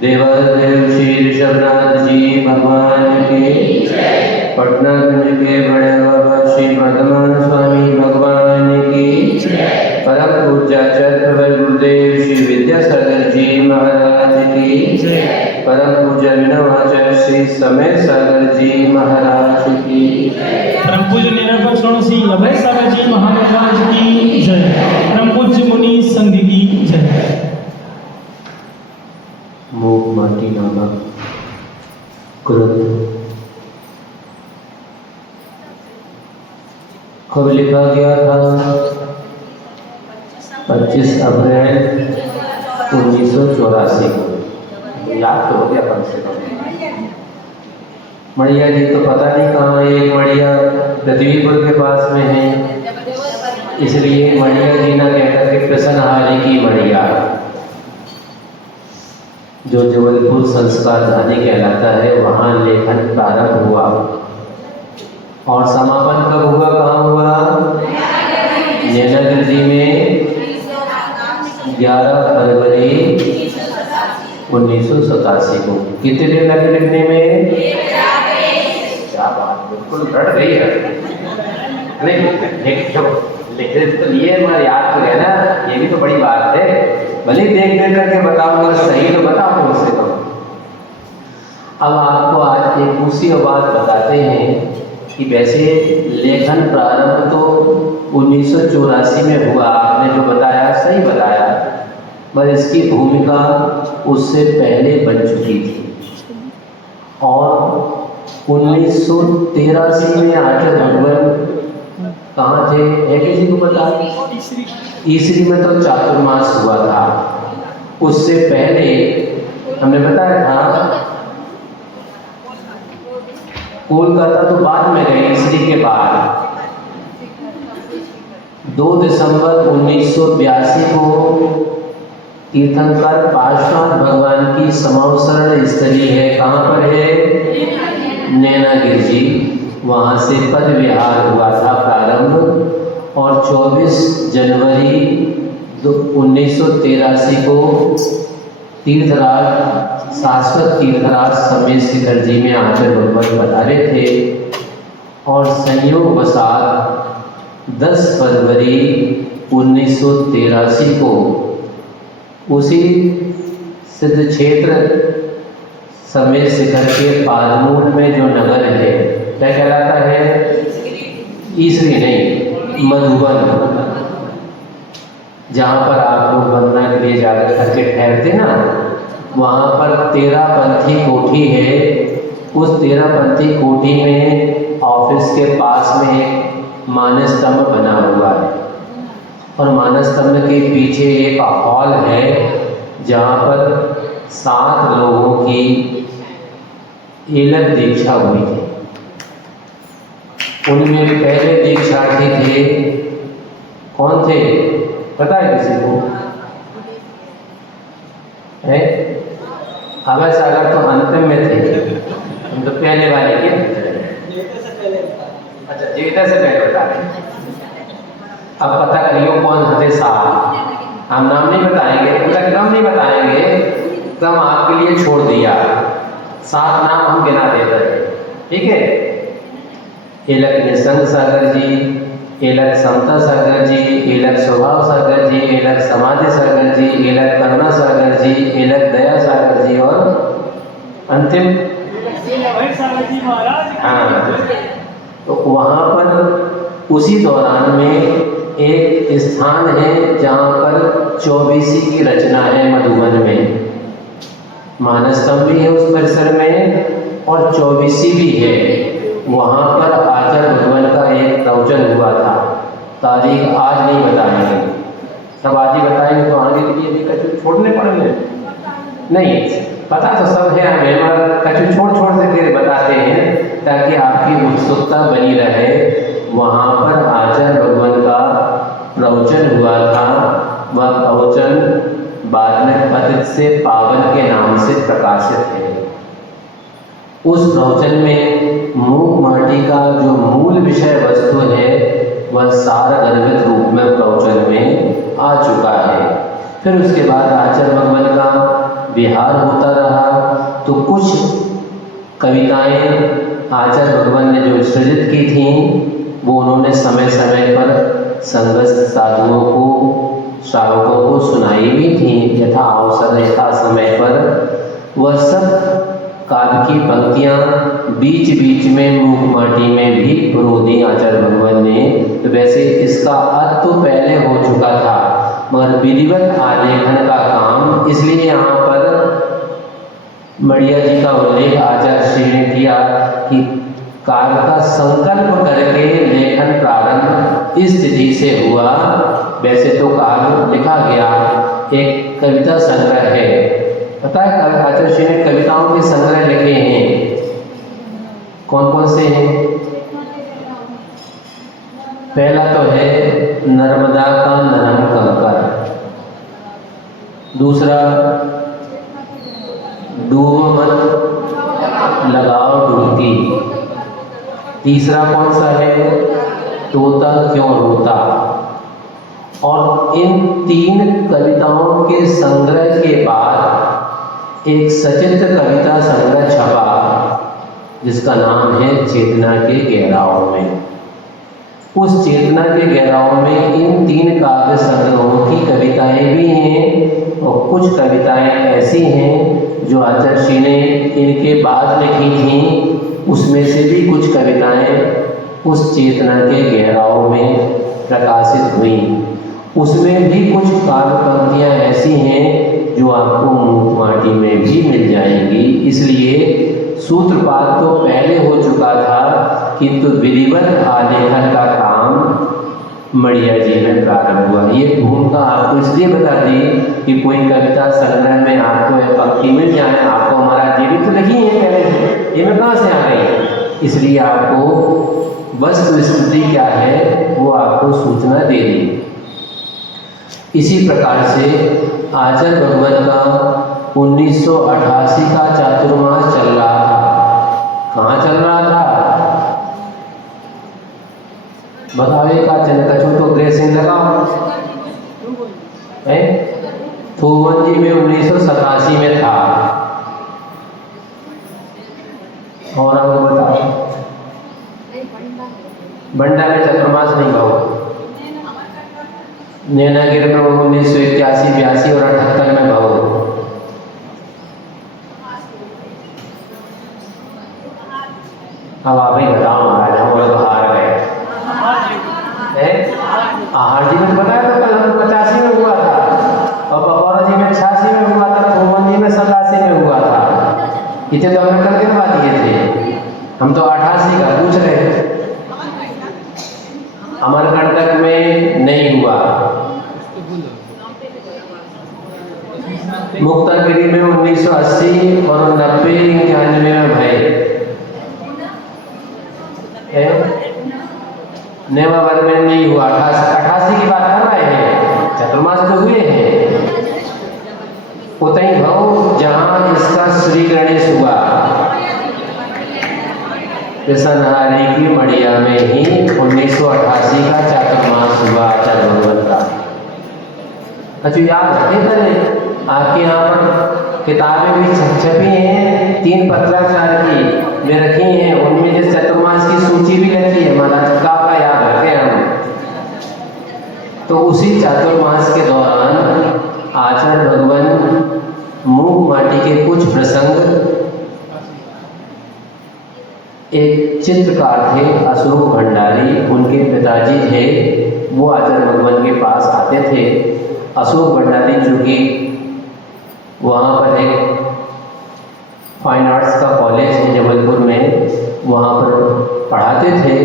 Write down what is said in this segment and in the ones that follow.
देवादेव श्री ऋषभनाथ जी भगवान की, पटना गंज के बड़े बाबा श्री वर्धमान स्वामी भगवान की, परम पूज्याचार्य गुरुदेव श्री विद्यासागर जी महाराज की, परम पूज्य विनवाचार्य श्री समय सागर जी महाराज की, परम पूज्य निरंतर स्वर्ण श्री अभय सागर जी महाराज की जय। परम पूज्य मुनि संघ की जय। मूक माटी नामक ग्रंथ कब लिखा गया था? 25 अप्रैल 1984 को। याद तो हो गया कम से कम। मड़िया जी तो पता नहीं कहाँ है। एक मड़िया पृथ्वीपुर के पास में है, इसलिए मड़िया जी ना कहकर के प्रसन्नहारी की मड़िया, जो जबलपुर संस्कार धानी कहलाता है, वहाँ लेखन प्रारंभ हुआ। और समापन कब हुआ, कहाँ हुआ? नैनागिरी में 11 फरवरी 1987 को। कितने दिन लगे लिखने में? क्या बात, बिल्कुल रट गई है। नहीं लिखते तो लिए हमारे याद तो है ना, ये भी तो बड़ी बात है। भले देख देख करके बताओ, अगर सही तो बताओ कम से कम। अब आपको आज एक दूसरी बात बताते हैं कि वैसे लेखन प्रारंभ तो 1984 में हुआ, आपने जो बताया सही बताया, पर इसकी भूमिका उससे पहले बन चुकी थी। और 1983 में आचार्य भगवान कहाँ थे, है किसी को पता? ईसरी में तो चातुर्मास हुआ था। उससे पहले हमने बताया था कोलकाता तो बाद में गए, ईसरी के बाद। 2 दिसंबर 1982 को तीर्थंकर पार्श्वनाथ भगवान की समावसरण स्थली है। कहाँ पर है? नैनागिरी जी। वहाँ से पद विहार हुआ था प्रारंभ। और 24 जनवरी 1983 को तीर्थराज, शाश्वत तीर्थराज समेत शिखर जी में आचार्य भगवान पधारे थे। और संयोगवशात 10 फरवरी 1983 को उसी सिद्ध क्षेत्र समेत शिखर के पालमूल में जो नगर है, क्या कहलाता है? ईसरी नहीं, मधुबन, जहाँ पर आप लोग वंदना के लिए जाकर करके ठहरते ना, वहाँ पर 13 पंथी कोठी है। उस 13 पंथी कोठी में ऑफिस के पास में एक मानस स्तंभ बना हुआ है। और मानस स्तंभ के पीछे एक हॉल है, जहाँ पर 7 लोगों की एलक दीक्षा हुई थी। उनमें पहले दीक्षार्थी थे, कौन थे पता है किसी को? है अभय सागर तो अंतिम में थे, हम तो पहले वाले के। अच्छा, जीविता से पहले बता रहे। अब पता करियो कौन हते साहब। हम नाम नहीं बताएंगे, उनका क्रम नहीं बताएंगे, क्रम आपके लिए छोड़ दिया। 7 नाम हम गिना देते हैं, ठीक है? एलक निसंग सागर जी, एलक समता सागर जी, एलक स्वभाव सागर जी, एलक समाधि सागर जी, एलक करुणा सागर जी, एलक दया सागर जी, और अंतिम हाँ। तो वहाँ पर उसी दौरान में एक स्थान है जहाँ पर 24 की रचना है मधुबन में। मानस स्तंभ भी है उस परिसर में और 24 भी है। वहाँ पर आचार्य भगवान का एक प्रवचन हुआ था। तारीख आज नहीं बताएंगे, सब आज ही बताएंगे तो आगे के लिए भी कछु छोड़ने पड़ेंगे। नहीं पता तो सब है हमें, मगर कछु छोड़ छोड़ के बताते हैं ताकि आपकी उत्सुकता बनी रहे। वहाँ पर आचार्य भगवान का प्रवचन हुआ था। वह प्रवचन बाद में पतित से पावन के नाम से प्रकाशित है। उस प्रवचन में मूक माटी का जो मूल विषय वस्तु है वह सारगर्भित रूप में प्रवचन में आ चुका है। फिर उसके बाद आचार्य भगवान का विहार होता रहा। तो कुछ कविताएं आचार्य भगवान ने जो सृजित की थीं वो उन्होंने समय समय पर संघस्थ साधुओं को, श्रावकों को सुनाई भी थी यथा अवसर यथा समय पर। वह सब काव्य की पंक्तियाँ बीच बीच में मूक माटी में भी पुरो दी आचार्य भगवान ने। तो वैसे इसका अर्थ तो पहले हो चुका था, मगर विधिवत आलेखन का काम, इसलिए यहाँ पर मड़िया जी का उल्लेख आचार्य श्री ने किया कि काव्य का संकल्प करके लेखन प्रारंभ इस तिथि से हुआ। वैसे तो काव्य लिखा गया एक कविता संग्रह है, पता है आचार्य श्री ने कविताओं के संग्रह लिखे हैं, कौन कौन से हैं? पहला तो है नर्मदा का नरम कंकर, दूसरा डूबो मत लगाओ डुबकी, तीसरा कौन सा है? तोता क्यों रोता। और इन 3 कविताओं के संग्रह के बाद एक सचित्र कविता संग्रह छपा जिसका नाम है चेतना के गहराओं में। उस चेतना के गहराओं में इन 3 काव्य संग्रहों की कविताएं भी हैं और कुछ कविताएं ऐसी हैं जो आचार्य श्री ने इनके बाद लिखी थीं। उसमें से भी कुछ कविताएं उस चेतना के गहराओं में प्रकाशित हुई। उसमें भी कुछ काव्य पंक्तियाँ ऐसी हैं जो आपको मूक माटी में भी मिल जाएंगी। इसलिए सूत्रपात तो पहले हो चुका था, किंतु विधिवत आलेखन का काम मड़िया जी में प्रारंभ हुआ। ये भूमिका आपको इसलिए बता दी कि कोई कविता संग्रह में आपको एक पंक्ति मिल जाए, आपको हमारा जीवित तो लिखी है पहले से, ये में कहाँ से आ गई, इसलिए आपको वस्तु स्थिति क्या है वो आपको सूचना दे दी। इसी प्रकार से आचार्य भगवान का 1988 का चातुर्मास चल रहा था। कहाँ चल रहा था? बताओ का चंद तो ग्रेसिंग लगाओ है थोवन जी में 1987 में था। और आपको बताओ बंडा में चतुर्मास नहीं भाव, नैनागिर में 1981, 82 और 78 में भाव। अब आप ही बताओ महाराज, हम लोग हार गए आहार जी में बताया था कल हम 85 में हुआ था और पपौरा जी में 86 में हुआ था, थोवन जी में 87 में हुआ था। इतने तो हमने कल गिनवा दिए थे, हम तो 88 का पूछ रहे थे। अमरकंटक में नहीं हुआ, मुक्तागिरी में 1980 और 90, 91 में भय। नेवावर में नहीं हुआ, 88 की बात कर रहे हैं, चतुर्मास तो हुए हैं। उतई भाव जहां इसका श्री गणेश हुआ कृष्णहारी की मड़िया में ही 1988 का चातुर्मास हुआ आचार्य भगवान का। अच्छा याद रखे करें, आपके यहाँ पर किताबें भी छपी हैं 3 पत्राचार की में रखी हैं, उनमें जिस चतुर्मास की सूची भी रखी है, महाराज का याद रखें हम। तो उसी चातुर्मास के दौरान आचार्य भगवान मूक माटी के कुछ प्रसंग, एक चित्रकार थे अशोक भंडारी, उनके पिताजी थे, वो आचार्य भगवान के पास आते थे। अशोक भंडारी चूँकि वहाँ पर एक फाइन आर्ट्स का कॉलेज है जबलपुर में, वहाँ पर पढ़ाते थे,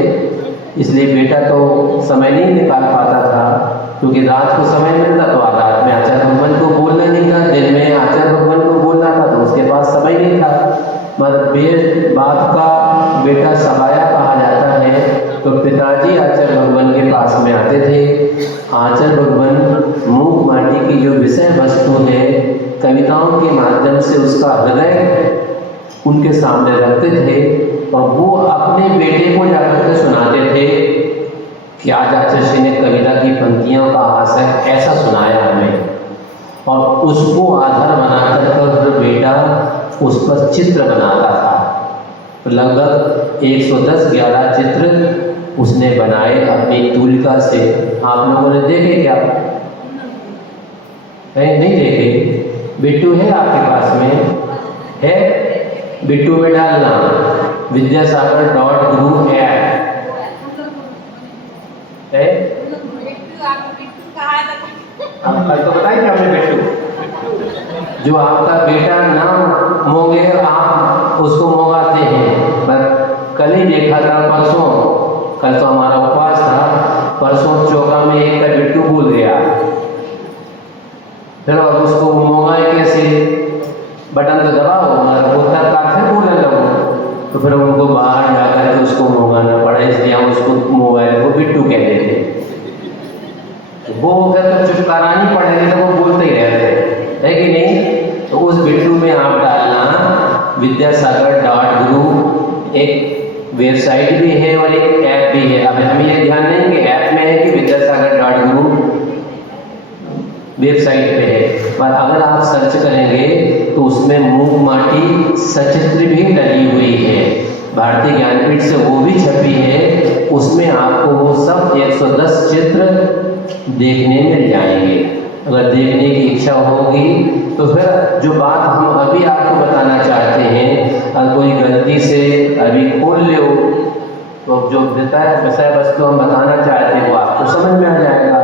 इसलिए बेटा तो समय नहीं निकाल पाता था, क्योंकि रात को समय मिलता तो रात में आचार्य भगवान को बोलना नहीं था, दिन में आचार्य भगवान को बोलना था, तो उसके पास समय नहीं था। मगर बेर बात का बेटा सबाया कहा जाता है, तो पिताजी आचार्य भगवान के पास में आते थे। आचार्य भगवान मूक माटी की जो विषय वस्तु है कविताओं के माध्यम से उसका हृदय उनके सामने रखते थे और वो अपने बेटे को जाकर के सुनाते थे कि आज आचार्य श्री ने कविता की पंक्तियों का आशय ऐसा सुनाया हमें। और उसको आधार बनाकर फिर बेटा उस पर चित्र बनाता था। तो लगभग 110-11 चित्र उसने बनाए अपनी तूलिका से। आप लोगों ने देखे क्या? नहीं देखे? बिट्टू है आपके पास में? है? बिट्टू में डालना विद्यासागर.गुरु ऐप है। अब तो बताइए क्या आपने बिट्टू जो आपका बेटा ना मोंगे आप उसको मोंगाते हैं। पर कल ही देखा था, परसों, कल तो हमारा उपवास था, परसों चौका में एक का बिट्टू भूल गया। फिर अब उसको मोंगाए कैसे? बटन तो दबाओ मगर बोलता काफी बोलने लगो, तो फिर उनको बाहर जाकर के उसको मोंगाना पड़ा। इसलिए हम उसको मोबाइल को बिट्टू कहते थे। वो अगर तो चुटकारानी पड़ेगी तो वो बोलते ही रहते है कि नहीं। तो उस बिट्टू में आप डालना विद्यासागर.गुरु, एक वेबसाइट भी है और एक ऐप भी है। अब हमें ये ध्यान नहीं कि ऐप में है कि विद्यासागर.गुरु वेबसाइट पे है। पर अगर आप सर्च करेंगे तो उसमें मूक माटी सचित्र भी लगी हुई है, भारतीय ज्ञानपीठ से वो भी छपी है। उसमें आपको वो सब 110 चित्र देखने मिल जाएंगे। अगर देखने की इच्छा होगी तो फिर जो बात हम अभी आपको बताना चाहते हैं, अगर कोई गलती से अभी खोल लो तो जो विषय वस्तु हम बताना चाहते हैं वो आपको समझ में आ जाएगा।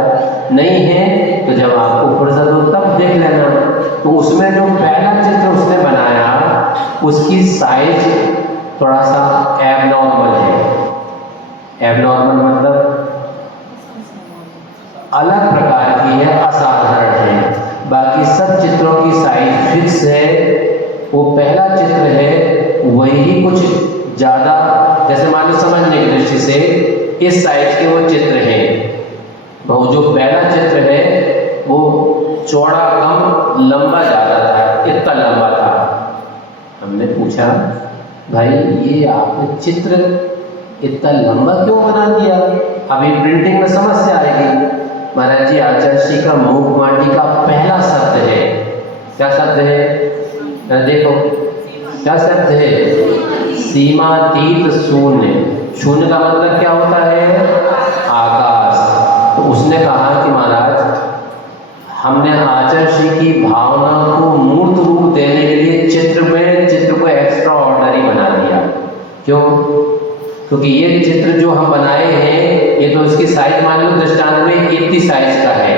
नहीं है तो जब आपको फुर्सत हो तब देख लेना। तो उसमें जो पहला चित्र उसने बनाया उसकी साइज थोड़ा सा एबनॉर्मल है। एबनॉर्मल मतलब अलग प्रकार की है, असाधारण है। बाकी सब चित्रों की साइज फिक्स है। वो पहला चित्र है वही कुछ ज़्यादा, जैसे मान लो समझने की दृष्टि से इस साइज के वो चित्र हैं। वो जो पहला चित्र है वो चौड़ा कम, लंबा ज़्यादा था, इतना लंबा था। हमने पूछा भाई ये आपने चित्र इतना लंबा क्यों बना दिया? अभी प्रिंटिंग में समस्या आएगी। महाराज जी आचार्य श्री का मूक माटी का पहला शब्द है। क्या शब्द है? देखो क्या शब्द है? सीमातीत शून्य। शून्य का मतलब क्या होता है? आकाश। तो उसने कहा कि महाराज हमने आचार्य श्री की भावना को मूर्त रूप देने के लिए चित्र को एक्स्ट्रा ऑर्डिनरी बना दिया। क्यों? क्योंकि ये चित्र जो हम बनाए हैं ये तो इसकी साइज मान लो दृष्टांत में इतनी साइज का है,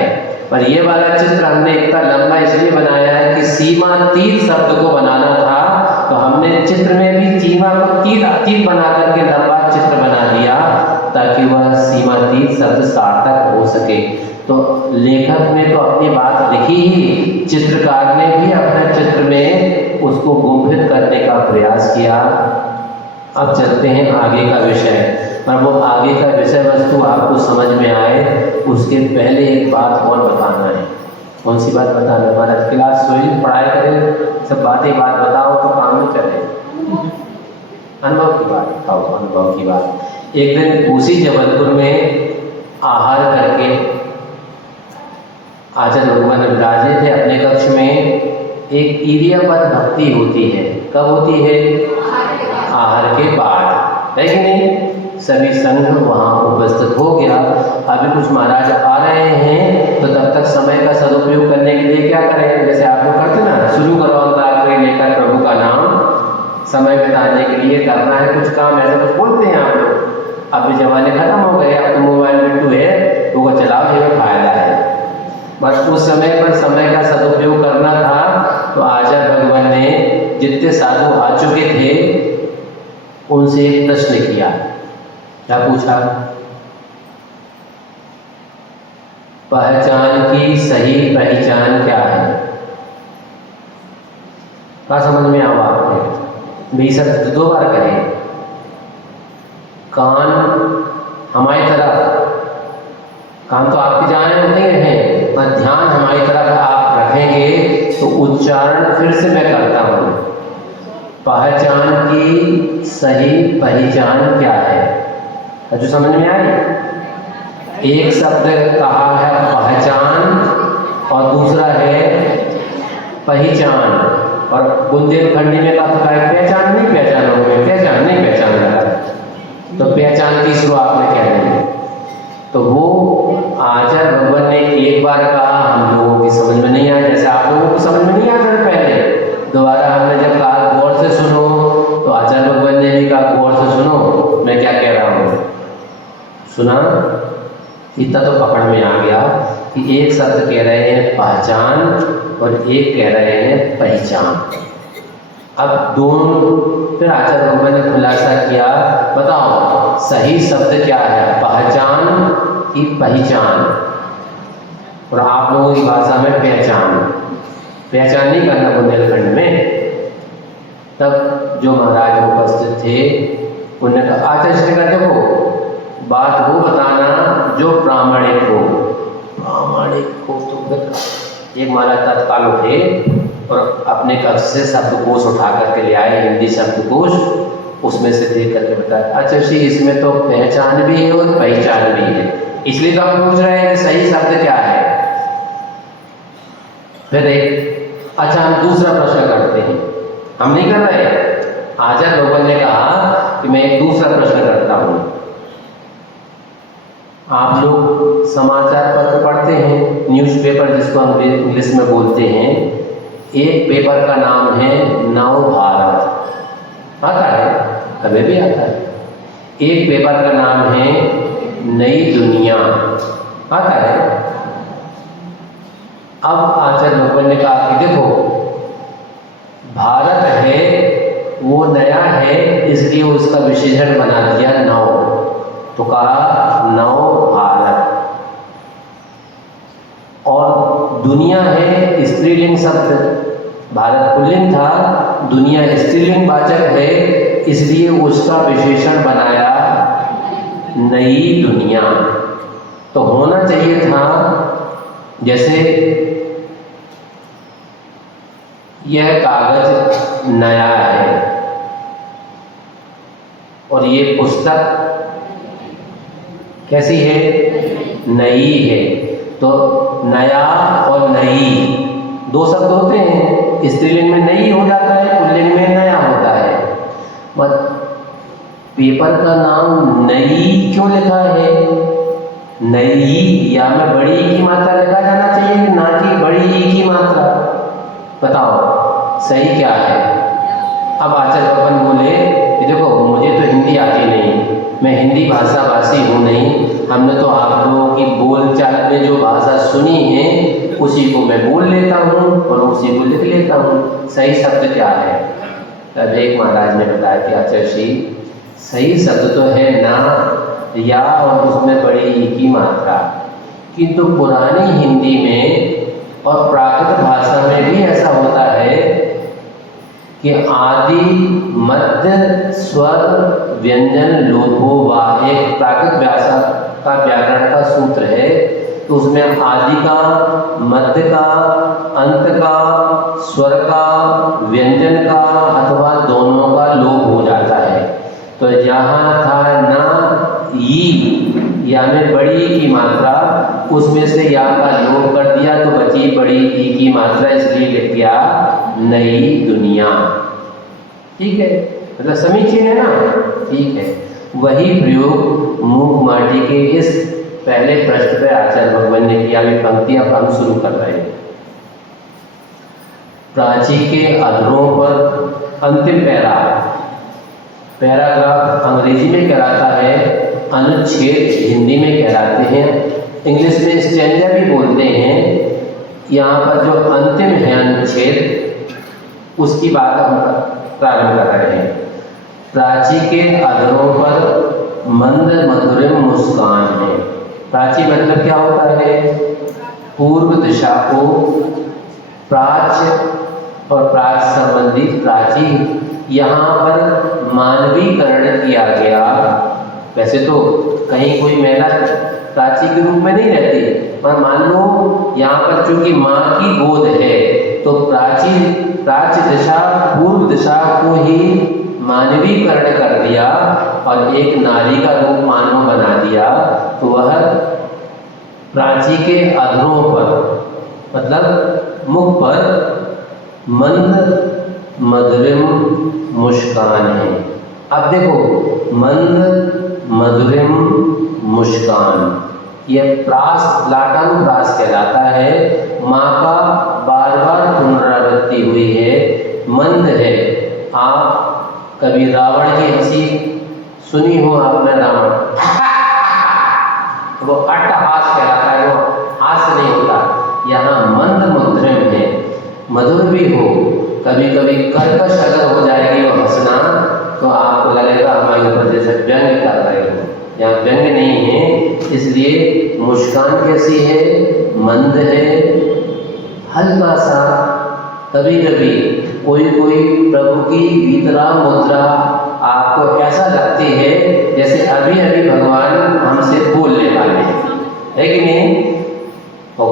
पर ये वाला चित्र हमने इतना लंबा इसलिए बनाया है कि सीमातीत शब्द को बनाना था। तो हमने चित्र में भी सीमा को तीत बना करके लंबा चित्र बना दिया ताकि वह सीमातीत शब्द सार्थक हो सके। तो लेखक ने तो अपनी बात लिखी ही, चित्रकार ने भी अपने चित्र में उसको गुंफित करने का प्रयास किया। अब चलते हैं आगे का विषय, पर वो आगे का विषय वस्तु आपको समझ में आए उसके पहले एक बात और बताना है। कौन सी बात बताना? हमारा क्लास हुई, पढ़ाई करें, सब बात बताओ तो काम में चले। अनुभव की बात बताओ, अनुभव की बात। एक दिन उसी जबलपुर में आहार करके आचार्य भगवान विराजे थे अपने कक्ष में। एक इरियापद भक्ति होती है। कब होती है? आहार के बाद, है कि नहीं? सभी संघ वहाँ उपस्थित हो गया। अभी कुछ महाराज आ रहे हैं तो तब तक समय का सदुपयोग करने के लिए क्या करें? जैसे आप लोग करते ना, शुरू करो अंतराक्षरी लेकर प्रभु का नाम, समय बिताने के लिए करना है कुछ काम, ऐसा कुछ बोलते हैं आप लोग। अभी जमाने खत्म हो गए, अब तो मोबाइल बिट्टू है तो वो चलाओ, हमें फायदा है। बस उस समय पर समय का सदुपयोग करना था। तो आचार्य भगवान ने जितने साधु आ चुके थे उनसे एक प्रश्न किया। क्या पूछा? पहचान की सही पहचान क्या है? क्या समझ में आवा आपने? मेरी सब दो बार कहें। कान हमारी तरफ, कान तो आपके जाने होते हैं, पर ध्यान हमारी तरफ आप रखेंगे तो उच्चारण फिर से मैं करता हूँ। पहचान की सही पहचान क्या है? जो समझ में आई? एक शब्द कहा है पहचान और दूसरा है पहचान। और बुंदेलखंडी में कहा था पहचान नहीं पहचानोगे, पहचान नहीं पहचान रहा, तो पहचान की शुरुआत में कह देंगे। तो वो आचार्य भगवान ने एक बार कहा, हम लोगों की समझ में नहीं आया, जैसे आप लोगों को समझ में नहीं आता था पहले, दोबारा हमने जब कहा गौर से सुनो, तो आचार्य भगवान ने भी कहा गौर से सुनो मैं क्या कह रहा हूँ। सुना, इतना तो पकड़ में आ गया कि एक शब्द कह रहे हैं पहचान और एक कह रहे हैं पहचान। अब दोनों, फिर आचार्य भगवान ने खुलासा किया, बताओ सही शब्द क्या है, पहचान की पहचान। और आप लोगों की भाषा में पहचान, पहचान नहीं करना बुंदेलखंड में। तब जो महाराज उपस्थित थे उन्होंने कहा, आचार्य का देखो बात वो बताना जो प्रामाणिक हो। प्रामाणिक हो तो फिर एक महाराज तत्काल उठे और अपने कक्ष से शब्दकोश उठा करके ले आए, हिंदी शब्दकोश, उसमें से देख करके बताया, अच्छा श्री इसमें तो पहचान भी है और पहचान भी है, इसलिए तो हम पूछ रहे हैं कि सही शब्द क्या है। फिर एक अच्छा हम दूसरा प्रश्न करते हैं, हम नहीं कर रहे, आचार्य भगवान ने कहा कि मैं एक दूसरा प्रश्न करता हूँ। आप लोग समाचार पत्र पढ़ते हैं, न्यूज़पेपर जिसको हम इंग्लिश में बोलते हैं, एक पेपर का नाम है नव भारत, आता है, कभी भी आता है। एक पेपर का नाम है नई दुनिया, आता है। अब आचार्य भगवान ने कहा कि देखो भारत है वो नया है, इसलिए उसका विशेषण बना दिया नव, तो कहा नव भारत। और दुनिया है स्त्रीलिंग शब्द, भारत पुल्लिंग था, दुनिया स्त्रीलिंग वाचक है, इसलिए उसका विशेषण बनाया नई दुनिया। तो होना चाहिए था जैसे यह कागज नया है और ये पुस्तक कैसी है, नई है। तो नया और नई दो शब्द होते हैं, स्त्रीलिंग में नई हो जाता है, पुल्लिंग में नया होता है। बस पेपर का नाम नई क्यों लिखा है, नई या में बड़ी ई की मात्रा लिखा जाना चाहिए, ना कि बड़ी ई की मात्रा, बताओ सही क्या है। अब आचार्य भगवान बोले कि देखो मुझे तो हिंदी आती नहीं, मैं हिंदी भाषा भाषी हूँ नहीं, हमने तो आप लोगों की बोलचाल में जो भाषा सुनी है उसी को मैं बोल लेता हूँ और उसी को लिख लेता हूँ, सही शब्द क्या है। तब एक महाराज ने बताया कि आचार्य श्री सही शब्द तो है ना या और उसमें बड़ी ई की मात्रा, किंतु पुरानी हिंदी में और प्राकृत भाषा में भी ऐसा होता है कि आदि मध्य स्वर व्यंजन लोभो वा, एक प्राकृत भाषा का व्याकरण का सूत्र है, तो उसमें आदि का, मध्य का, अंत का, स्वर का, व्यंजन का अथवा दोनों का लोप हो जाता है। तो यहाँ था ना ई या में बड़ी ई की मात्रा, उसमें से या का लोप कर दिया तो बची बड़ी ई की मात्रा, इसलिए लिख दिया नई दुनिया। ठीक है, मतलब समीचीन है ना, ठीक है। वही प्रयोग मूक माटी के इस पहले प्रश्न पे आचार्य भगवान ने किया। अभी पंक्ति अब हम शुरू कर रहे हैं। प्राची के अधरों पर अंतिम पैराग्राफ अंग्रेजी में कहलाता है अनुच्छेद, हिंदी में कहलाते हैं, इंग्लिश में स्टैंजा भी बोलते हैं। यहाँ पर जो अंतिम है अनुच्छेद, उसकी बात हम प्रारंभ कर रहे हैं। प्राची के अधरों पर मंद मधुरिम मुस्कान है। प्राची मतलब क्या होता है, पूर्व दिशा को प्राच और प्राच संबंधी प्राची, यहाँ पर मानवीकरण किया गया। वैसे तो कहीं कोई महिला प्राची के रूप में नहीं रहती, पर मान लो यहाँ पर चूंकि माँ की गोद है तो प्राची दिशा पूर्व दिशा को ही मानवीकरण कर दिया और एक नारी का रूप मानव बना दिया। तो वह प्राची के अधरों पर मतलब मुख पर मंद मधुरिम मुस्कान है। अब देखो, मंद मधुरिम मुस्कान, ये प्रास लाटानु प्रास कहलाता है। माँ का बार बार पुनरावृत्ति हुई है, मंद है। आप कभी रावण की हंसी सुनी हो आपने? रावण वो अट्टहास कहलाता है, वो हास्य नहीं होता। यहाँ मंद मधुरिम है, मधुर भी हो, कभी कभी कर्कश अगर हो जाएगी वो हंसना तो आपको लगेगा हमारे ऊपर जैसे व्यंग कर रहे हो। यहाँ व्यंग नहीं है, इसलिए मुस्कान कैसी है? मंद है, हल्का सा। कभी कभी कोई कोई प्रभु की वितरा मुद्रा आपको ऐसा लगती है जैसे अभी अभी भगवान हमसे बोलने वाले हैं, है कि नहीं? तो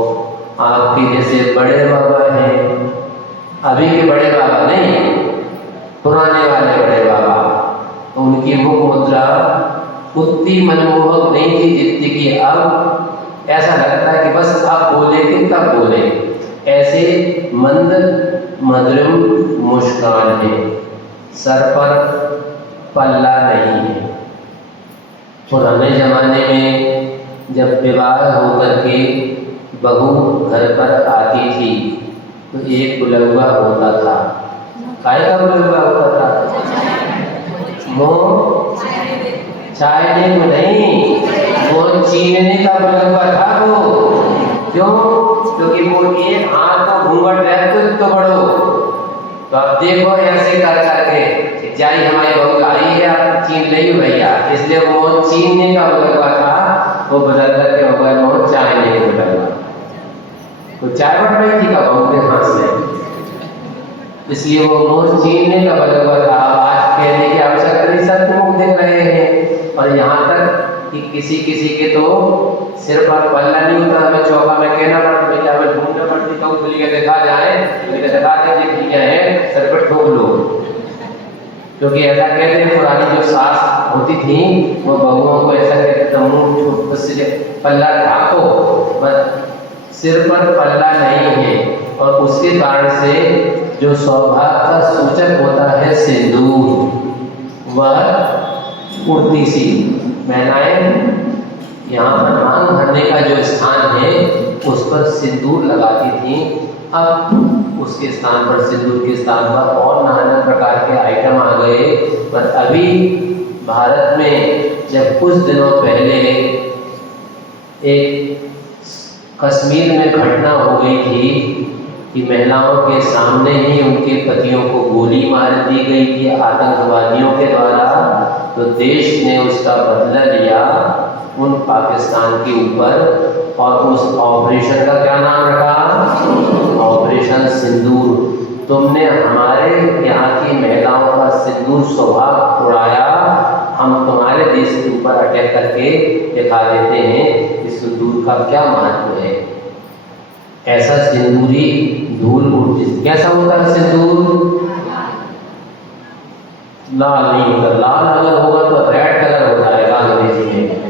आपके जैसे बड़े बाबा हैं, अभी के बड़े बाबा नहीं, पुराने वाले बड़े बाबा, तो उनकी मुख मुद्रा उतनी मनमोहक नहीं थी जितनी कि अब ऐसा लगता है कि बस अब बोले कि तब बोले। ऐसे मंद मधुरिम मुस्कान है, सर पर पल्ला नहीं है। पुराने जमाने में जब विवाह होकर के बहू घर पर आती थी तो एक बुलौआ होता था। काय का बुलौआ होता था? वो चाय देने को नहीं, वो चीनने का बुलौआ था। वो क्यों? क्योंकि वो एक हाथ को घूंघट रहते तो बड़ो, तो अब देखो ऐसे कर करके चाय हमारी बहू आई है, आप चीन नहीं भैया, इसलिए वो चीनने का बुलौआ था। वो बदल करके हो गया वो चाय नहीं बुलौआ। तो चाय बट रही थी का बहू के हाथ से, इसलिए वो मोह चीनने का बुलौआ था। आज कहने की आवश्यकता नहीं, सब मुख देख रहे हैं। और यहाँ तक कि किसी किसी के तो सिर पर पल्ला नहीं होता, हमें चौका में कहना पड़ता है, क्या हमें ढूंढना पड़ती है खुल के देखा जाए, तो दिखा दे ठीक है, सर पर ठोक लो। क्योंकि ऐसा कहते हैं, पुरानी जो सास होती थी वो बहुओं को ऐसा कहते थे, मुंह से पल्ला ढाको, बस सिर पर पल्ला नहीं है। और उसके कारण से जो सौभाग्य का सूचक होता है सिंदूर, वह उड़ती सी महिलाएं यहाँ पर मांग भरने का जो स्थान है उस पर सिंदूर लगाती थी। अब उसके स्थान पर, सिंदूर के स्थान पर और नाना प्रकार के आइटम आ गए। पर अभी भारत में जब कुछ दिनों पहले एक कश्मीर में घटना हो गई थी कि महिलाओं के सामने ही उनके पतियों को गोली मार दी गई थी आतंकवादियों के द्वारा, तो देश ने उसका बदला लिया उन पाकिस्तान के ऊपर और उस ऑपरेशन का क्या नाम रखा? ऑपरेशन सिंदूर। तुमने हमारे यहाँ की महिलाओं का सिंदूर सौभाग्य उड़ाया, हम तुम्हारे देश के ऊपर अटैक करके दिखा देते हैं कि सिंदूर का क्या महत्व है। ऐसा सिंदूरी धूल उड़ती, कैसा होता है सिंदूर? लाल नहीं होता, लाल अगर होगा तो रेड कलर होता है अंग्रेजी में।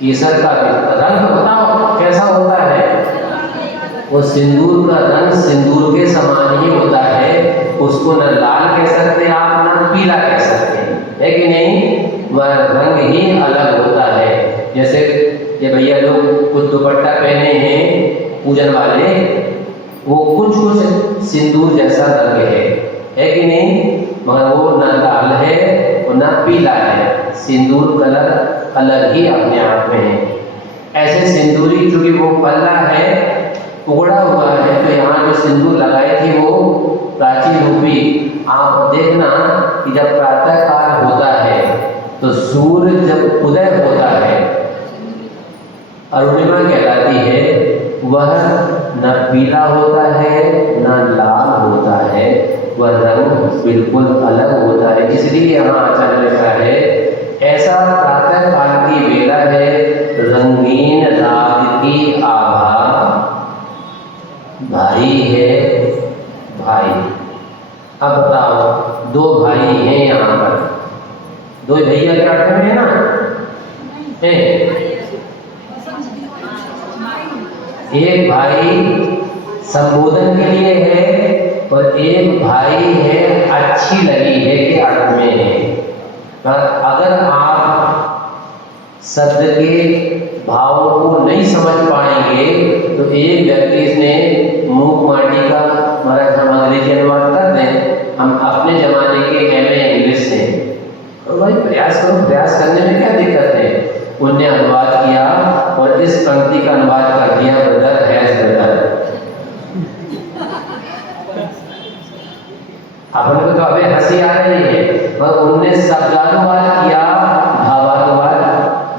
केसर का रंग बताओ कैसा होता है? वो सिंदूर का रंग सिंदूर के समान ही होता है, उसको न लाल कह सकते आप न पीला कह सकते हैं, है कि नहीं? वह रंग ही अलग होता है। जैसे ये भैया लोग कुछ दुपट्टा पहने हैं पूजन वाले, वो कुछ कुछ सिंदूर जैसा रंग है कि नहीं? मगर वो न लाल है और न पीला है, सिंदूर कलर अलग ही अपने आप में है। ऐसे सिंदूरी चूंकि वो पल्ला है, उगड़ा हुआ है, तो यहाँ जो सिंदूर लगाई थी वो प्राचीन रूपी। आप देखना कि जब प्रातः काल होता है तो सूर्य जब उदय होता है, अरुणिमा कहलाती है, वह न पीला होता है न लाल होता है, वह रंग बिल्कुल अलग होता है। इसलिए यहाँ आचार्य लिखा है, ऐसा प्रातः काल की बेला है, रंगीन राग की आभा, भाई है भाई। अब बताओ, दो भाई हैं यहाँ पर, दो भैया के अर्थ में है ना, है एक भाई संबोधन के लिए है और एक भाई है अच्छी लगी है के अर्थ में है। पर अगर आप शब्द के भावों को नहीं समझ पाएंगे तो एक व्यक्ति ने मूक माटी का, महाराज हम अंग्रेजी अनुवाद कर दें, हम अपने जमाने के एमए इंग्लिश से, तो भाई प्रयास करो, प्रयास करने में क्या दिक्कत है। उनने अनुवाद किया और इस पंक्ति का अनुवाद कर दिया, ब्रदर हैज ब्रदर। अपन को तो अभी हंसी आ रही है, पर उनने शब्दानुवाद किया, भावानुवाद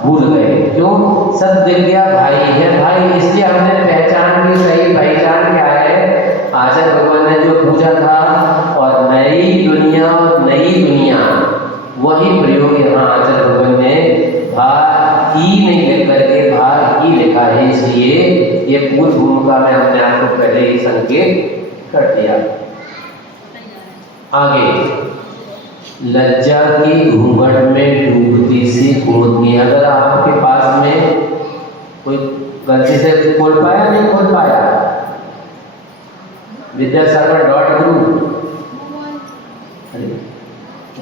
भूल गए। क्यों? सब दिल गया भाई है भाई, इसलिए हमने पहचान की, सही पहचान क्या है, आचार्य भगवान ने जो पूछा था, और नई दुनिया वही प्रयोग यहाँ आचार्य भगवान ने भार ई नहीं लिख करके भार ई लिखा है, इसलिए ये पूर्व भूमिका में हमने आपको पहले ही संकेत कर दिया। आगे, लज्जा की घूंघट में डूबती सी कुमुदनी। अगर आपके पास में कोई गलती से खोल पाया, नहीं खोल पाया, विद्यासागर.guru,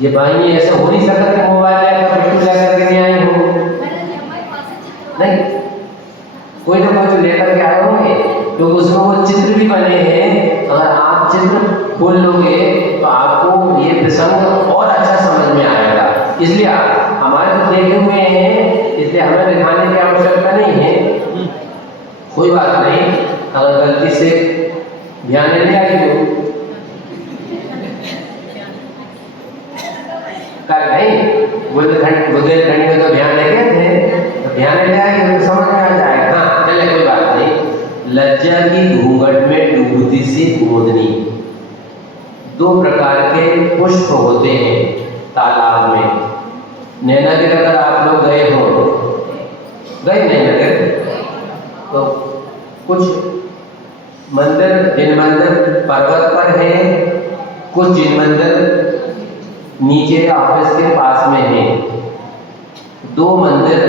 ये भाई ऐसा हो नहीं सकता कि मोबाइल लेकर पिट्टू लेकर के नहीं आए हो, नहीं, कोई ना कोई लेकर के आए होंगे, तो उसमें वो चित्र भी बने हैं। अगर आप चित्र खोल लोगे तो आपको ये प्रसंग और अच्छा समझ में आएगा। इसलिए हमारे तो देखे हुए हैं, इसलिए हमें दिखाने की आवश्यकता नहीं है। कोई बात नहीं, अगर गलती से ध्यान नहीं आई तो कल नहीं, बुंदेलखंड में तो ध्यान नहीं गए थे, तो ध्यान नहीं आएगी तो समझ में आ जाएगा। हाँ चले, कोई बात नहीं। लज्जा की घूंघट में डूबती सी कुमुदनी। दो प्रकार के पुष्प होते हैं तालाब में। नैनादेवी अगर आप लोग गए हो, गए नैनादेवी, तो कुछ मंदिर, जिन मंदिर पर्वत पर है, कुछ जिन मंदिर नीचे ऑफिस के पास में है। दो मंदिर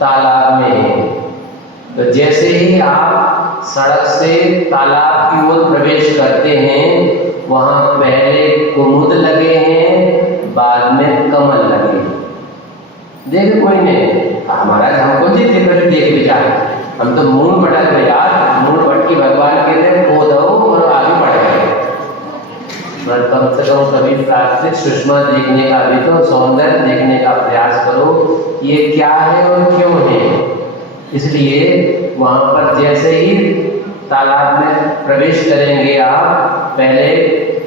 तालाब में है। तो जैसे ही आप सड़क से तालाब की ओर प्रवेश करते हैं, वहां पहले कुमुद लगे हैं, बाद में कमल लगे। देख कोई नहीं, हमारा हमको जी देख विचार, हम तो मूल पटक में यार, मूल पटकी भगवान के लिए खो दो और आगे बढ़ गए। पर कम से कम कभी प्राकृतिक सुषमा देखने का, भी तो सौंदर्य देखने का प्रयास करो, ये क्या है और क्यों है। इसलिए वहां पर जैसे ही तालाब में प्रवेश करेंगे आप, पहले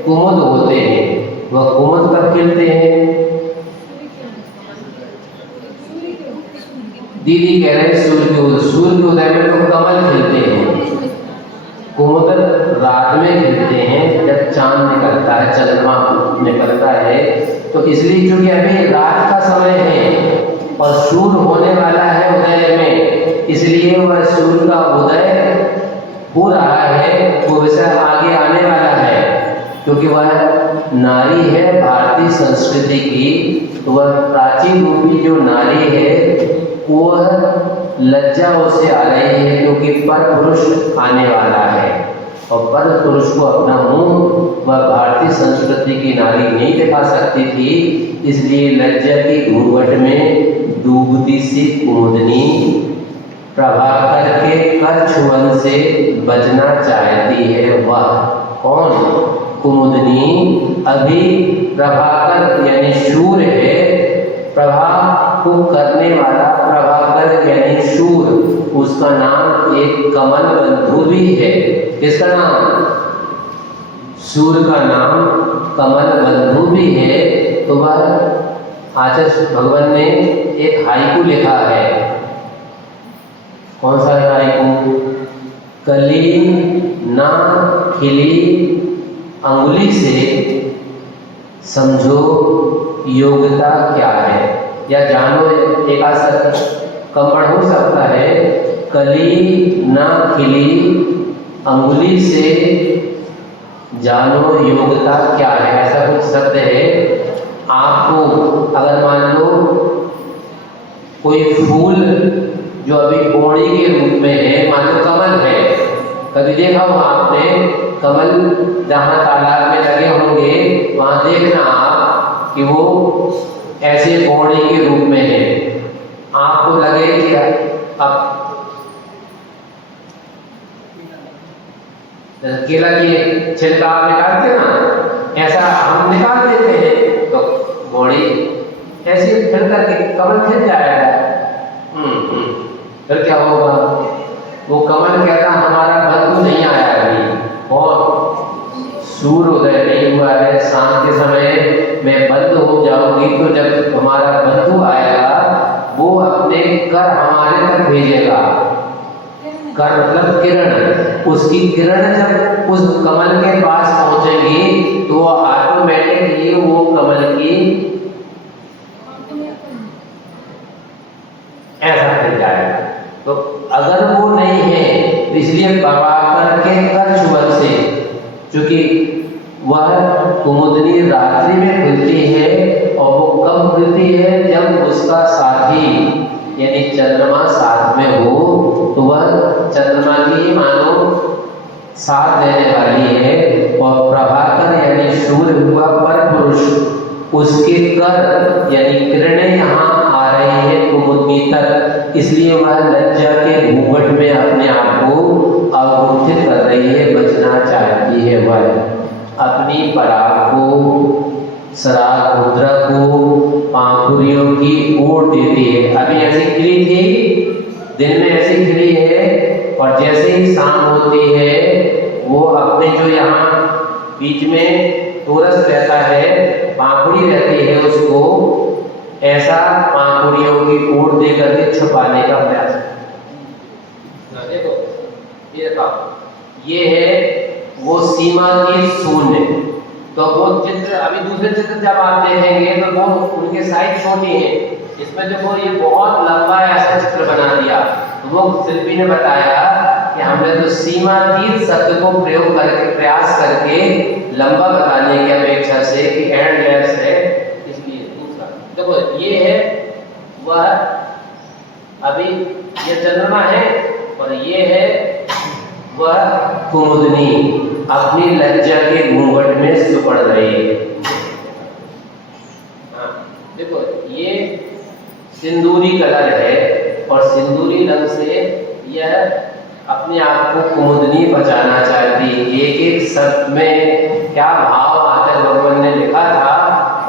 कुमुद होते हैं। वह कुमुद कब खिलते हैं? दीदी कह रहे हैं सूर्य के उदय में तो कमल खिलते हैं। कुमुद रात में खिलते हैं, जब चांद निकलता है, चंद्रमा निकलता है। तो इसलिए क्योंकि अभी रात का समय है और सूर्य होने वाला है उदय में, इसलिए वह सूर्य का उदय हो रहा है, वो वैसे आगे आने वाला है। क्योंकि वह नारी है भारतीय संस्कृति की, तो वह प्राचीन रूपी जो नारी है वह लज्जा उसे आ रही है, क्योंकि पर पुरुष आने वाला है और पर पुरुष को अपना मुंह वह भारतीय संस्कृति की नारी नहीं दिखा सकती थी। इसलिए लज्जा की घूंघट में डूबती सी कुमुदनी प्रभाकर के कर छुअन से बचना चाहती है। वह कौन? कुमुदनी। अभी प्रभाकर यानी शूर है, प्रभा को करने वाला प्रभाकर यानी शूर, उसका नाम एक कमल बंधु भी है। किसका नाम? सूर्य का नाम कमल बंधु भी है। तो वह आचार्य भगवान ने एक हाइकू लिखा है। कौन सा हाइकू? कली ना खिली अंगुली से समझो योग्यता क्या है, या जानो, एक कंपड़ हो सकता है। कली ना खिली अंगुली से जानो योग्यता क्या है, ऐसा कुछ शब्द है। आपको अगर मान लो कोई फूल जो अभी कोड़ी के रूप में है, मान लो कमल है, कभी देखा हो आपने कमल जहाँ तालाब में लगे होंगे वहाँ देखना आप कि वो ऐसे पौड़े के रूप में है। आपको लगे कि अब केला की छिलका आप निकालते ना, ऐसा हम निकाल देते हैं तो बॉडी ऐसे फिर करके कमल खिल जाएगा। फिर क्या होगा? वो कमल कहता हमारा बंधु नहीं आया अभी और सूर्योदय नहीं हुआ है, शाम के समय मैं बंद हो जाऊंगी, तो जब हमारा बंधु आएगा वो अपने कर हमारे तक भेजेगा। कर मतलब किरण, उसकी किरण जब उस कमल के पास पहुंचेगी तो ऑटोमेटिकली वो कमल की ऐसा खिल जाएगा। तो अगर वो नहीं है तो इसलिए प्रभाकर के कर चुंबक से, क्योंकि वह कुमुदनी रात्रि में खुलती है और वो कब खुलती है? जब उसका साथी यानी चंद्रमा साथ में हो, तो वह चंद्रमा की मानो साथ देने वाली है। और प्रभाकर यानी सूर्य हुआ पर पुरुष, उसके कर यानी किरणें यहाँ आ रही है कुमुदनी तक, इसलिए वह लज्जा के घूंघट में अपने आप को अवगुंठित कर रही है, बचना चाहती है। वह अपनी पराग को, सराग मुद्रा को पांखुरियों की ओर देती है। अभी ऐसी खिली थी, दिन में ऐसी खिली है, और जैसे ही शाम होती है वो अपने जो यहाँ बीच में टोरस रहता है, पांखुड़ी रहती है, उसको ऐसा पांखुड़ियों की ओर दे करके छुपाने का प्रयास। देखो ये देखो, ये है वो सीमा की शून्य। तो वो चित्र अभी दूसरे चित्र जब आप देखेंगे तो वो उनके साइज छोटी है। इसमें देखो ये बहुत लंबा ऐसा चित्र बना दिया। तो वो शिल्पी ने बताया कि हमने तो सीमातीत शब्द को प्रयोग करके प्रयास करके लंबा बताने की अपेक्षा से कि एंडलेस है, इसलिए दूसरा देखो ये है वह अभी ये चंद्रमा है और ये है वह कुमुदनी अपनी लज्जा के घूंघट में सुपड़ रही है। देखो ये सिंदूरी कलर है और सिंदूरी रंग से यह अपने आप को कुमुदनी बचाना चाहती है। एक एक शब्द में क्या भाव आकर भगवान ने लिखा था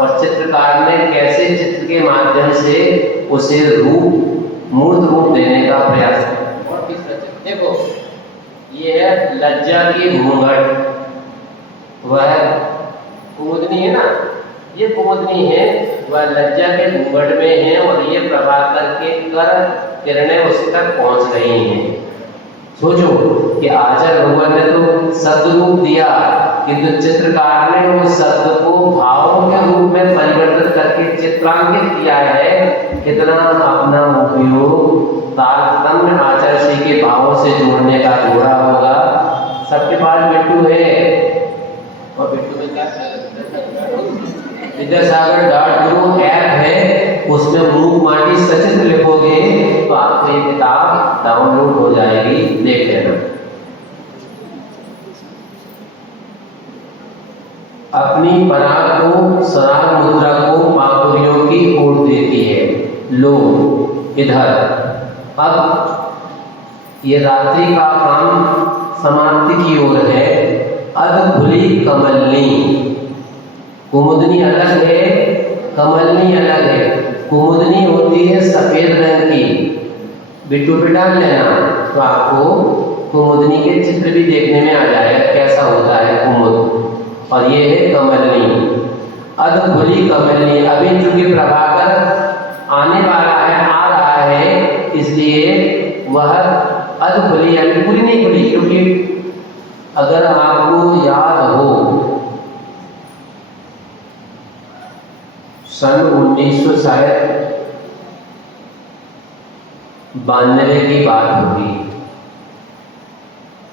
और चित्रकार ने कैसे चित्र के माध्यम से उसे मूर्त रूप देने का प्रयास किया। और तीसरा चित्र देखो ये है लज्जा की घूंघट, वह कुमुदनी है ना, ये कुमुदनी है, वह लज्जा के घूंघट में है और ये प्रभाकर के कर किरणें उस तक पहुंच रही हैं। सोचो कि आचार्य भगवान ने तो शब्द रूप दिया, किंतु चित्रकार ने उस शब्द को भावों के रूप में परिवर्तित करके चित्रांकित किया है। कितना अपना उपयोग तारतम्य आचार्य श्री के भावों से जोड़ने का जोड़ा होगा। सबके पास बिट्टू है और बिट्टू में क्या विद्यासागर .guru ऐप है, उसमें मूक माटी सचित्र लिखोगे तो आपको ये किताब डाउनलोड हो जाएगी, देख लेना। अपनी पराग को, सराग मुद्रा को पांखुरियों की ओर देती है। लो इधर अब ये रात्रि का काम समाप्ति की ओर है। अधखुली कमलनी, कुमुदनी अलग है, कमलनी अलग है। कुमुदनी होती है सफेद रंग की, बिट्टू पे डाल लेना तो आपको कुमुदनी के चित्र भी देखने में आ जाएगा कैसा होता है कुमुद। और ये है कमलनी, अधखुली कमलनी। अभी चूंकि प्रभाकर आने वाला है, आ रहा है, इसलिए वह अधखुली यानी पूरी नहीं खुली। क्योंकि अगर आपको याद हो सन 1992 की बात होगी,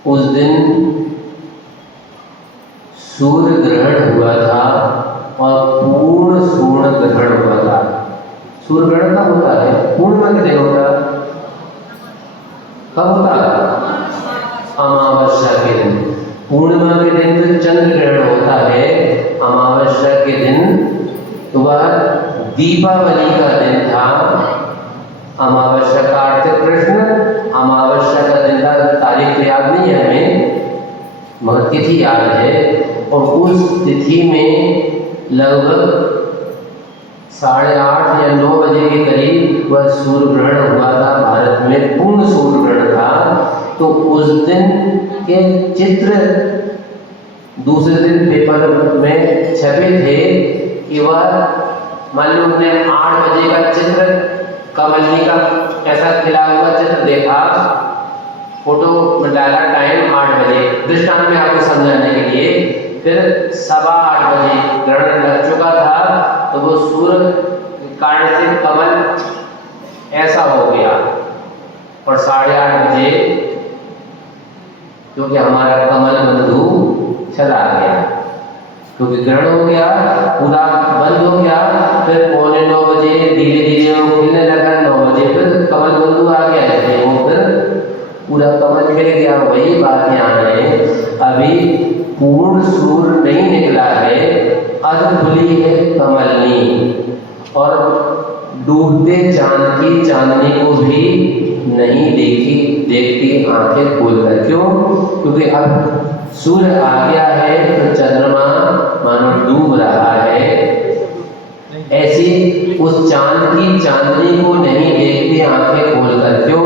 उस दिन सूर्य ग्रहण हुआ था और पूर्ण सूर्ण ग्रहण हुआ था। सूर्य ग्रहण कब होता है? पूर्णिमा के दिन होता है। कब होता है? अमावस्या के दिन। पूर्णिमा के दिन तो चंद्र ग्रहण होता है, अमावस्या के दिन तो वह दीपावली का दिन था। अमावस्या का कार्तिक कृष्ण, अमावस्या का दिन था, तारीख याद नहीं है हमें, मगर तिथि याद है। और उस तिथि में लगभग 8:30 या 9 बजे के करीब वह सूर्य ग्रहण हुआ था। भारत में पूर्ण सूर्य ग्रहण था। तो उस दिन के चित्र दूसरे दिन पेपर में छपे थे कि वह मान लो हमने 8 बजे का चित्र कमलनी का ऐसा खिला हुआ चित्र देखा, फोटो में डाला, टाइम 8 बजे, दृष्टांत में आपको समझाने के लिए। फिर 8:15 बजे ग्रहण लग चुका था, तो वो सूर्य कारण से कमल ऐसा हो गया। और 8:30 बजे क्योंकि हमारा कमल बंधु चला गया, क्योंकि ग्रहण हो गया, पूरा बंद हो गया। फिर 8:45 बजे धीरे धीरे वो खिलने लगा, 9 बजे फिर कमल बंधु आ गया, जैसे वो फिर पूरा कमल खिल गया। वही बात यहाँ है, अभी पूर्ण सूर्य नहीं निकला है, अर्ध खुली है कमलनी, और डूबते चांद की चांदनी को भी नहीं देखती आंखें खोलकर। क्यों? क्योंकि अब सूर्य आ गया है तो चंद्रमा मानो डूब रहा है। ऐसी उस चांद की चांदनी को नहीं देखते आंखें खोलकर। क्यों?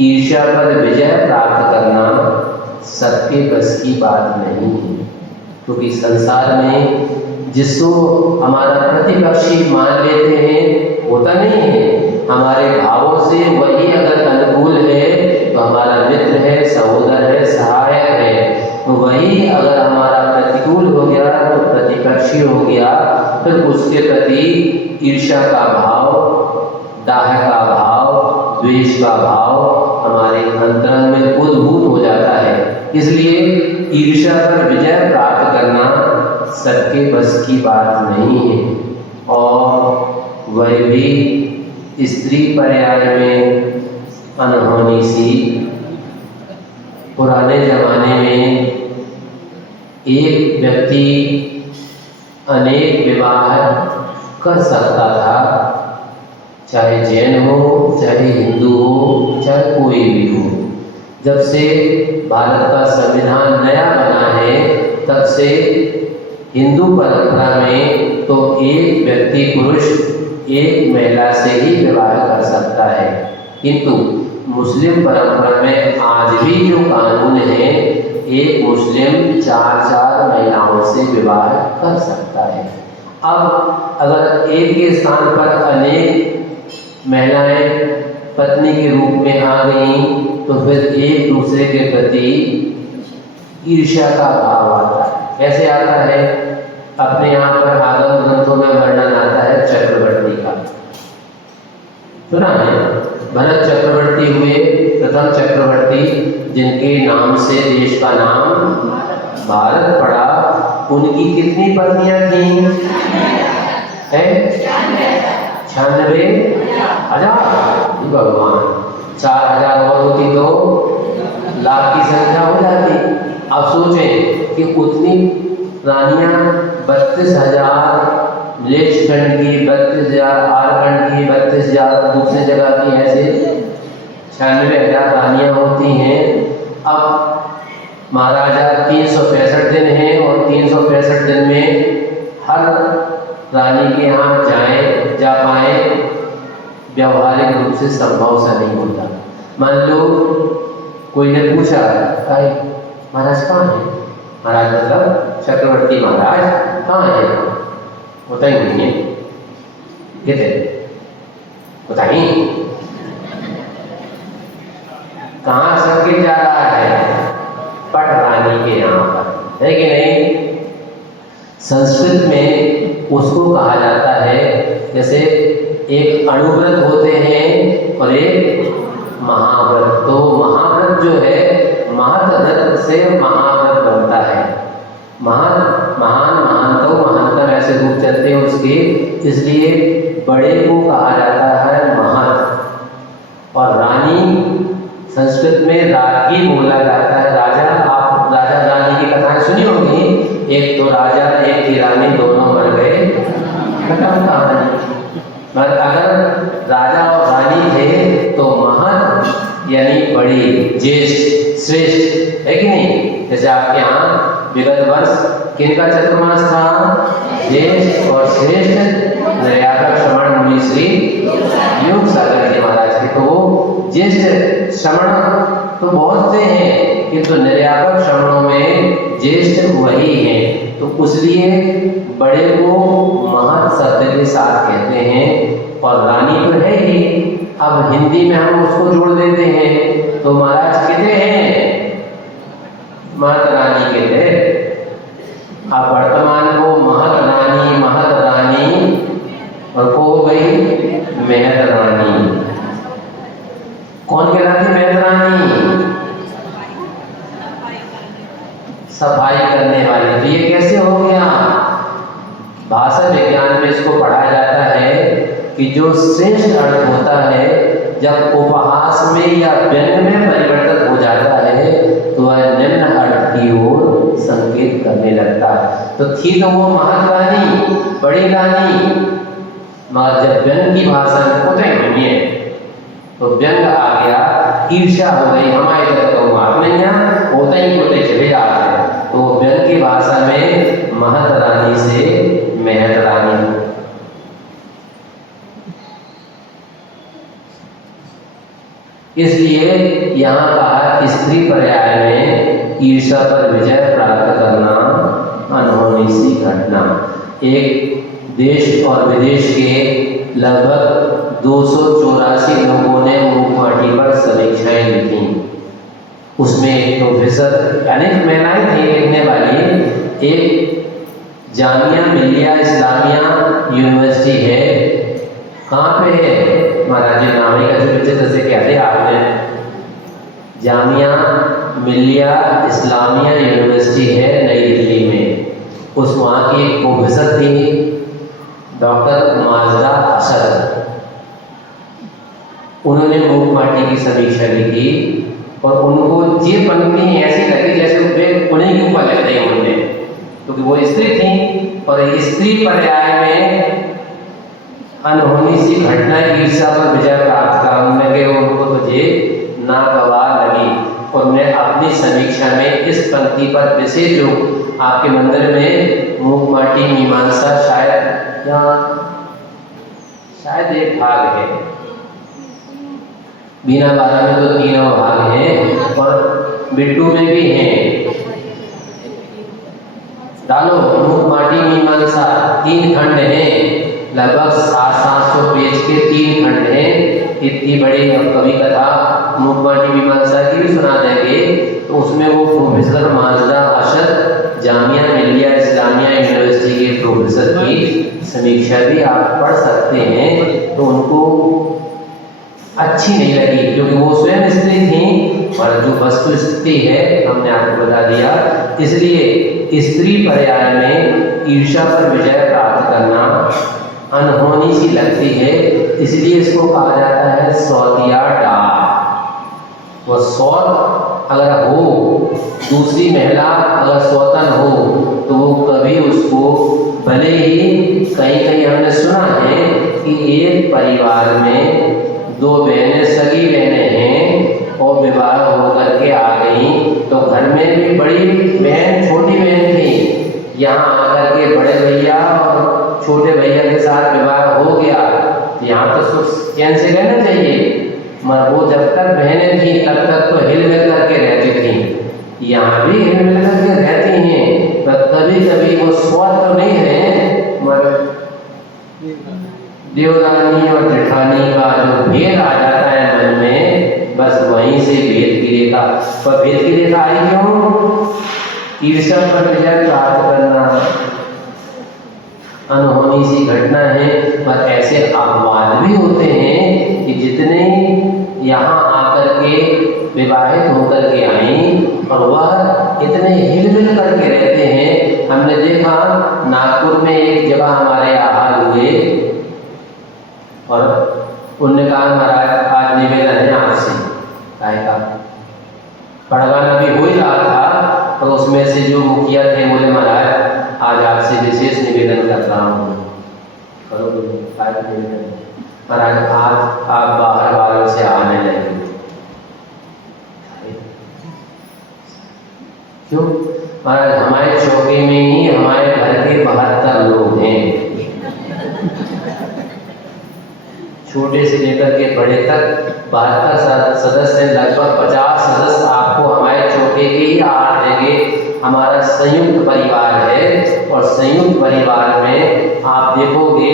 ईर्ष्या पर विजय प्राप्त करना सबके बस की बात नहीं है, क्योंकि संसार में जिसको हमारा प्रतिपक्षी मान लेते हैं होता नहीं है। हमारे भावों से वही अगर अनुकूल है तो हमारा मित्र है, सहोदर है, सहायक है। तो वही अगर हमारा प्रतिकूल हो गया तो प्रतिपक्षी हो गया, फिर उसके प्रति ईर्ष्या का भाव, दाह का भाव, द्वेष का भाव हमारे अंतरंग में उद्भूत हो जाता है। इसलिए ईर्ष्या पर विजय प्राप्त करना सबके बस की बात नहीं है। और वह भी स्त्री पर्याय में अनहोनी सी। पुराने जमाने में एक व्यक्ति अनेक विवाह कर सकता था, चाहे जैन हो, चाहे हिंदू हो, चाहे कोई भी हो। जब से भारत का संविधान नया बना है, तब से हिंदू परंपरा में तो एक व्यक्ति पुरुष एक महिला से ही विवाह कर सकता है, किंतु मुस्लिम परंपरा में आज भी जो कानून है, एक मुस्लिम 4 महिलाओं से विवाह कर सकता है। अब अगर एक के स्थान पर अनेक महिलाएं पत्नी के रूप में आ गई, तो फिर एक दूसरे के प्रति ईर्ष्या का भाव आता है। कैसे आता है? अपने यहाँ पर आगम ग्रंथों में वर्णन आता है चक्रवर्ती का, सुना है? भरत चक्रवर्ती हुए प्रथम चक्रवर्ती, जिनके नाम से देश का नाम भारत पड़ा। उनकी कितनी पत्नियां थीं? 96,000। भगवान, 4,000 और होती तो लाख की संख्या हो जाती। अब सोचें कि उतनी रानियां 32,000 मलेच्छखंड की, 32,000 आरखंड की, 32,000 दूसरी जगह की, ऐसे 96,000 रानियां होती हैं। अब महाराजा 365 दिन हैं, और 365 दिन में हर रानी के यहाँ जा पाए, व्यवहारिक रूप से संभव सा नहीं होता। मान लो कोई ने पूछा, महाराज कहाँ है? महाराज मतलब चक्रवर्ती महाराज कहाँ है? होता ही नहीं है, कहते बताइए कहाँ संकेत जा रहा है? पट रानी के यहाँ पर, है कि नहीं? संस्कृत में उसको कहा जाता है, जैसे एक अणुव्रत होते हैं और एक महाव्रत। तो महाव्रत जो है, महत्व्रत से महाव्रत बनता है। महानतम महानतम ऐसे रूप चलते हैं उसके, इसलिए बड़े को कहा जाता है महत। और रानी संस्कृत में राज्ञी बोला जाता राजा रानी की कथाएं सुनी होगी, एक तो राजा एक की रानी दोनों मर गए, खत्म कहानी। मगर अगर राजा और रानी थे तो महत यानी बड़ी, ज्येष्ठ, श्रेष्ठ है कि नहीं। जैसे आपके यहाँ विगत वर्ष किनका चतुर्मास था, ज्येष्ठ और श्रेष्ठ निर्यातक श्रवण मुनि श्री योग सागर जी महाराज के। तो वो ज्येष्ठ श्रवण तो बहुत से हैं, किंतु निर्यातक श्रवणों में ज्येष्ठ वही हैं। तो इसलिए बड़े को महत शब्द के साथ कहते हैं। और रानी तो है ही, अब हिंदी में हम उसको जोड़ देते हैं तो महाराज कहते हैं महत रानी कहते हैं। अब वर्तमान को महत रानी और को हो गई महत रानी। कौन कहलाती महत रानी? सफाई करने वाली। तो ये कैसे हो गया? भाषा विज्ञान में इसको पढ़ाया जाता है कि जो श्रेष्ठ अर्थ होता है जब उपहास में या व्यंग में परिवर्तित हो जाता है तो वह निम्न अर्थ की ओर संकेत करने लगता है। तो थी तो वो महत रानी, बड़ी रानी, मगर जब व्यंग की भाषा में होते नहीं है तो व्यंग आ गया, ईर्ष्या हो गई, हमारे तरफ तो बात नहीं है, होते ही होते चले जा रहे हैं। तो व्यंग की भाषा में महत रानी से महत रानी। इसलिए यहाँ कहा स्त्री पर्याय में ईर्ष्या पर विजय प्राप्त करना अनहोनी सी घटना। एक देश और विदेश के लगभग 284 लोगों ने मूकमाटी पर समीक्षाएं लिखी। उसमें एक प्रोफेसर अनेक महिलाएं थी लिखने वाली। एक जामिया मिलिया इस्लामिया यूनिवर्सिटी है, कहाँ पे है? महाराज जी नामी का जो विचित्र से कहते आपने, जामिया मिलिया इस्लामिया यूनिवर्सिटी है नई दिल्ली में। उस वहाँ की एक प्रोफेसर थी डॉक्टर माजदा असद। उन्होंने मूकमाटी की समीक्षा लिखी और उनको ये पंक्ति ऐसी लगी जैसे वे उन्हीं के ऊपर लग रही उन्होंने, क्योंकि वो स्त्री थी और स्त्री पर्याय में अनहोनी सी घटना ईर्ष्या पर विजय प्राप्त करने के उनको तो ये नागवार लगी। और मैं अपनी समीक्षा में इस पंक्ति पर विशेष जो आपके मंदिर में मूकमाटी मीमांसा शायद एक भाग है, बीना बारा में तो तीनों भाग हैं और बिट्टू में भी हैं। डालो मूकमाटी मीमांसा 3 खंड हैं, लगभग 700 पेज के 3 खंड हैं। इतनी बड़ी कवि कथा मूकमाटी मीमांसा की भी सुना देंगे। तो उसमें वो professor Mazda Asad Jamia Millia Islamia university के प्रोफेसर की समीक्षा भी आप पढ़ सकते हैं। तो उनको अच्छी नहीं लगी क्योंकि वो स्वयं स्त्री थी और जो वस्तु स्थिति है हमने आपको बता दिया। इसलिए स्त्री पर्याय में ईर्ष्या पर विजय प्राप्त करना अनहोनी सी लगती है, इसलिए इसको कहा जाता है सौतिया डाक। वो सौत अगर हो, दूसरी महिला अगर सौतन हो तो वो कभी उसको, भले ही कहीं कहीं हमने सुना है कि एक परिवार में 2 बहनें सगी बहनें हैं और विवाह होकर के आ गई, तो घर में भी बड़ी बहन छोटी बहन थी, यहाँ आकर के बड़े भैया और छोटे भैया के साथ विवाह हो गया। यहाँ तो सुख चैन से रहना चाहिए, मगर वो जब तक बहनें थी तब तक तो हिल मिल करके रहती थी। यहाँ भी हिल मिल करके रहती हैं, पर कभी कभी वो स्वाद तो नहीं है, मगर देवरानी और जेठानी का जो भेद आ जाता है मन में, बस वहीं से भेद की रेखा। पर भेद की रेखा आई क्यों? ईर्ष्या पर विजय प्राप्त करना अनहोनी सी घटना है। पर ऐसे अपवाद भी होते हैं कि जितने यहाँ आकर के विवाहित होकर के आई और वह इतने हिलमिल करके रहते हैं। हमने देखा नागपुर में एक जगह हमारे आहार हुए और उन्होंने कहा महाराज आज निवेदन है आपसे, का पड़वाना भी हो ही रहा था तो उसमें से जो मुखिया थे बोले महाराज आज आपसे विशेष निवेदन कर रहा हूँ। करो निवेदन। महाराज आज आप बाहर वालों से आने लगे। क्यों? महाराज हमारे चौके में ही हमारे घर के 72 लोग हैं, छोटे से लेकर के बड़े तक 72 सदस्य हैं। लगभग 50 सदस्य आपको हमारे चौके के ही आहार देंगे। हमारा संयुक्त परिवार है और संयुक्त परिवार में आप देखोगे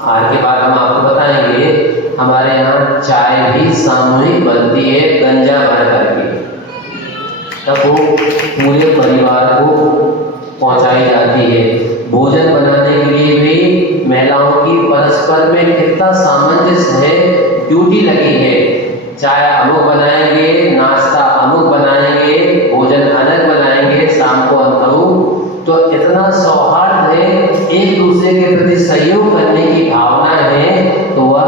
आहार के बाद हम आपको बताएंगे हमारे यहाँ चाय भी सामूहिक बनती है गंजा भर करके, तब वो पूरे परिवार को पहुंचाई जाती है। भोजन बनाने के लिए भी महिलाओं की परस्पर में कितना सामंजस्य है, ड्यूटी लगी है। चाय अमुक बनाएंगे, नाश्ता अमुक बनाएंगे, भोजन अलग बनाएंगे, शाम को अंतरु। तो इतना सौहार्द है, एक दूसरे के प्रति सहयोग करने की भावना है। तो वह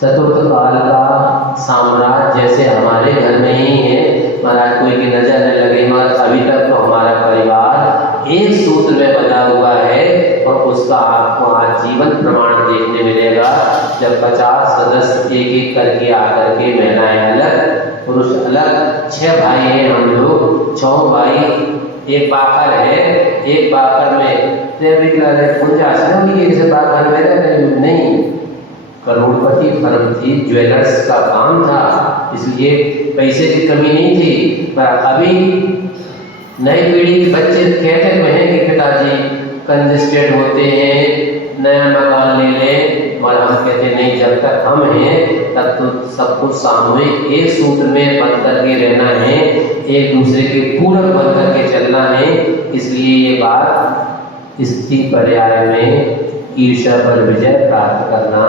चतुर्थ काल का साम्राज्य जैसे हमारे घर में ही है। महाराज कोई की नजर न लगे, मगर अभी तक तो हमारा परिवार एक सूत्र में बना हुआ है और उसका आपको आज जीवन प्रमाण देखने मिलेगा। जब 50 सदस्य एक एक करके आकर के महिलाएं अलग, पुरुष अलग, 6 भाई हैं हम लोग, 6 भाई, एक बाकर है। एक बाकर में नहीं, करोड़पति फर्म थी, ज्वेलर्स का काम था, इसलिए पैसे की कमी नहीं थी। पर अभी नई पीढ़ी के बच्चे कहते हैं कि पिताजी कंजस्टेड होते हैं, नया मकान ले लें, और हम कहते हैं नहीं, जब तक हम हैं तब तो सबको सामूहिक एक सूत्र में बंध करके रहना है, एक दूसरे के पूरक बन करके चलना है। इसलिए ये बात स्त्री पर्याय में ईर्ष्या पर विजय प्राप्त करना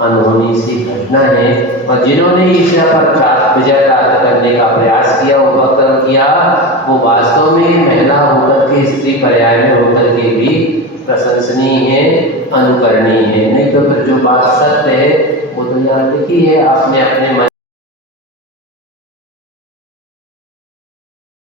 अनहोनी सी घटना है। और जिन्होंने ईर्ष्या पर विजय प्राप्त करने का प्रयास किया, उपक्रम किया, वो वास्तव में महिला होकर के, स्त्री पर्याय में होकर के भी प्रशंसनीय है, अनुकरणीय है। नहीं तो फिर जो बात सत्य है वो तो यहाँ लिखी है, आपने अपने